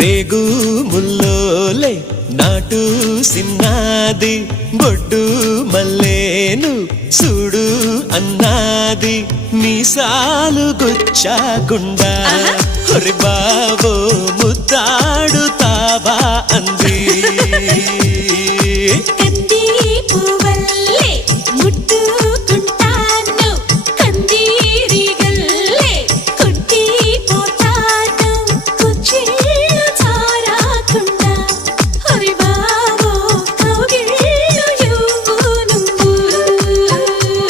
రేగు ముల్లోలే నాటు సిన్నాది బొడ్డు మల్లేను చూడు అన్నాది మీసాలు గుచ్చాకుండా హొరి బాబో ముద్దాడుతావా అంది.